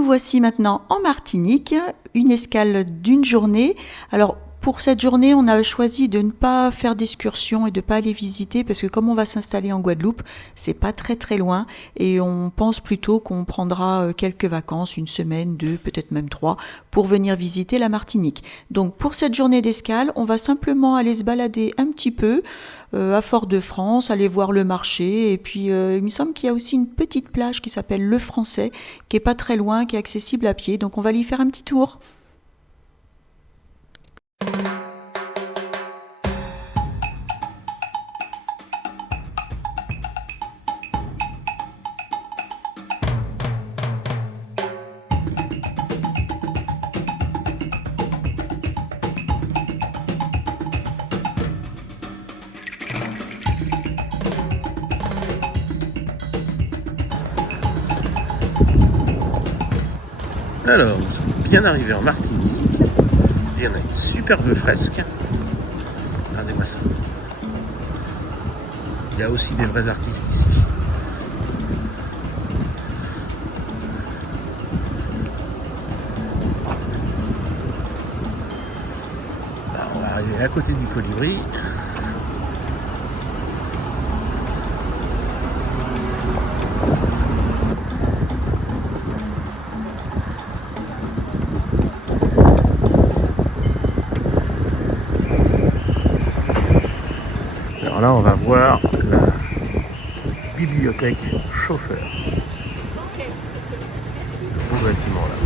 nous voici maintenant en Martinique, une escale d'une journée. Alors, pour cette journée, on a choisi de ne pas faire d'excursion et de ne pas aller visiter parce que comme on va s'installer en Guadeloupe, c'est pas très très loin et on pense plutôt qu'on prendra quelques vacances, une semaine, deux, peut-être même trois, pour venir visiter la Martinique. Donc pour cette journée d'escale, on va simplement aller se balader un petit peu à Fort-de-France, aller voir le marché et puis il me semble qu'il y a aussi une petite plage qui s'appelle Le Français, qui est pas très loin, qui est accessible à pied. Donc on va aller y faire un petit tour. Alors, nous sommes bien arrivés en Martinique. Et on a une superbe fresque. Regardez-moi ça. Il y a aussi des vrais artistes ici. Alors, on va arriver à côté du colibri. Alors là, on va voir la bibliothèque chauffeur. Le beau bâtiment là.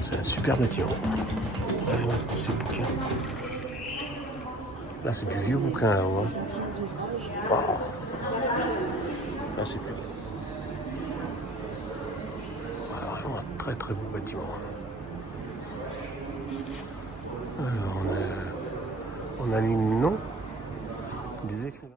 C'est un super bâtiment. Allez voir tous ces bouquins. Là, c'est du vieux bouquin là-haut. Wow. Là, c'est plus. Ouais, vraiment un très très beau bâtiment. Alors, on a les noms des écrivains.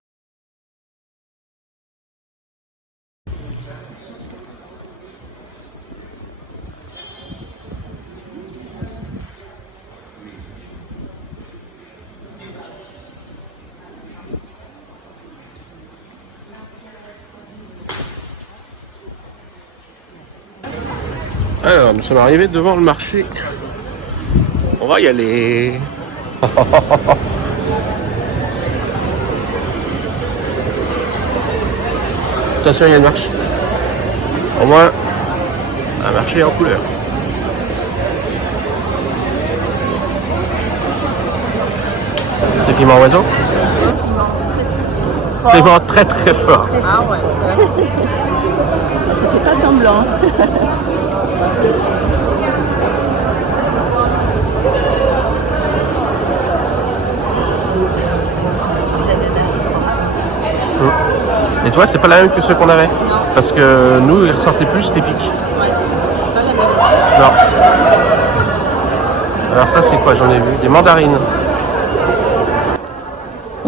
Alors, nous sommes arrivés devant le marché. On va y aller. Attention, il y a le marché. Au moins, un marché en couleur. Des piments oiseaux. Piment très très fort. Ah ouais. Ça fait pas semblant. Et toi, c'est pas la même que ceux qu'on avait? Non. Parce que nous, ils ressortaient plus l'épic. Ouais. C'est pas la même espèce. Non. Alors ça, c'est quoi? J'en ai vu. Des mandarines.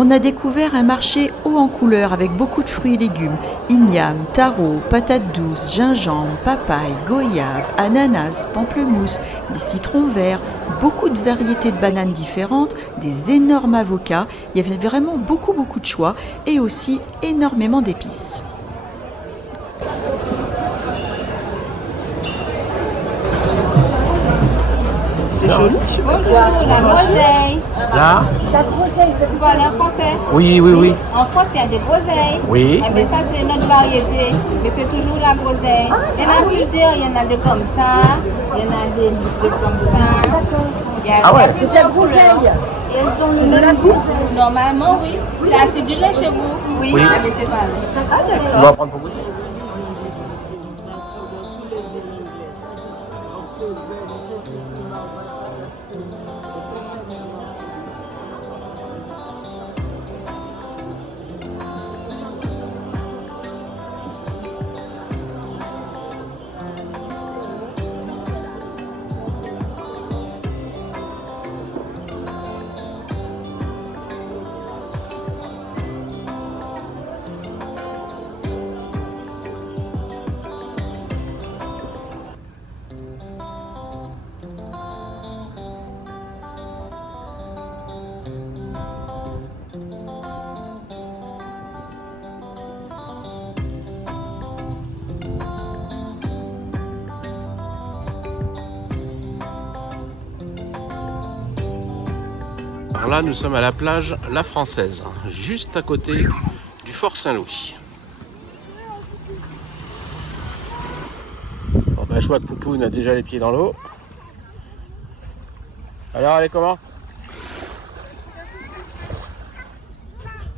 On a découvert un marché haut en couleur avec beaucoup de fruits et légumes. Ignames, taro, patates douces, gingembre, papaye, goyave, ananas, pamplemousse, des citrons verts, beaucoup de variétés de bananes différentes, des énormes avocats. Il y avait vraiment beaucoup de choix et aussi énormément d'épices. C'est joli. Bonjour, la groseille. Là? La groseille, vous parlez en français? Oui, oui, oui. En France, il y a des groseilles. Oui. Eh bien, ça, c'est notre variété. Mais c'est toujours la groseille. Il y en a plusieurs. Il y en a des comme ça. Il y en a des comme ça. Il y a, Ah ouais. il y a plusieurs couleurs. Et elles ont le même goût? Normalement, oui. C'est acidulé chez vous? Oui. Ah, mais c'est pareil. Ah Tu d'accord. vas prendre pour goûter? là, nous sommes à la plage La Française, juste à côté du Fort Saint-Louis. Bon, ben, je vois que Poupoune a déjà les pieds dans l'eau. Alors, elle est comment?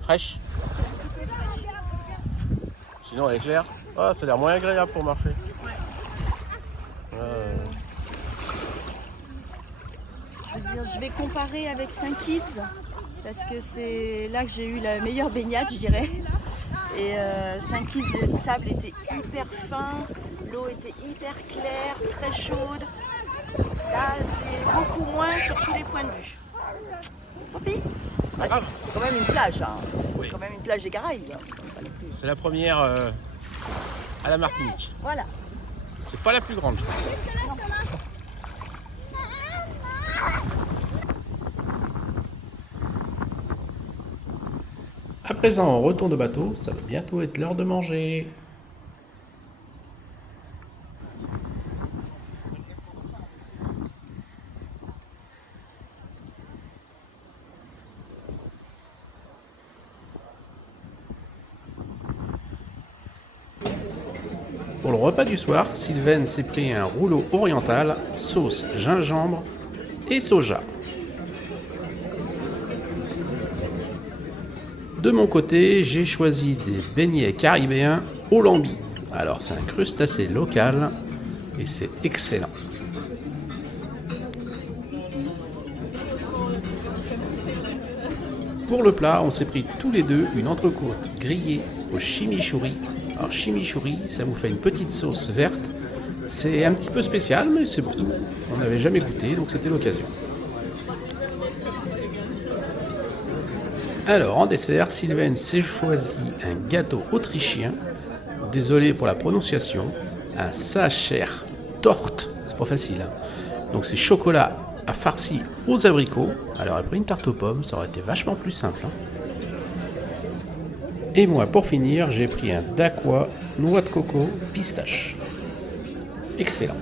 Fraîche? Sinon, elle est claire? Ah, ça a l'air moins agréable pour marcher. Je vais comparer avec Saint-Kitts parce que c'est là que j'ai eu la meilleure baignade, je dirais. Et Saint-Kitts, le sable était hyper fin, l'eau était hyper claire, très chaude. Là, c'est beaucoup moins sur tous les points de vue. Poppy, c'est quand même une plage, hein. Oui. Quand même une plage des Caraïbes. C'est la première à la Martinique. Voilà. C'est pas la plus grande, je pense. À présent, on retourne au bateau. Ça va bientôt être l'heure de manger. Pour le repas du soir, Sylvaine s'est pris un rouleau oriental, sauce gingembre et soja. De mon côté, j'ai choisi des beignets caribéens au lambi. Alors c'est un crustacé local et c'est excellent. Pour le plat, on s'est pris tous les deux une entrecôte grillée au chimichurri. Alors chimichurri, ça vous fait une petite sauce verte. C'est un petit peu spécial, mais c'est bon. On n'avait jamais goûté, donc c'était l'occasion. Alors, en dessert, Sylvaine s'est choisi un gâteau autrichien. Désolé pour la prononciation. Un Sacher Torte. C'est pas facile, hein. Donc c'est chocolat à farci aux abricots. Alors après une tarte aux pommes, ça aurait été vachement plus simple, hein. Et moi, pour finir, j'ai pris un daqua, noix de coco, pistache. Excellent.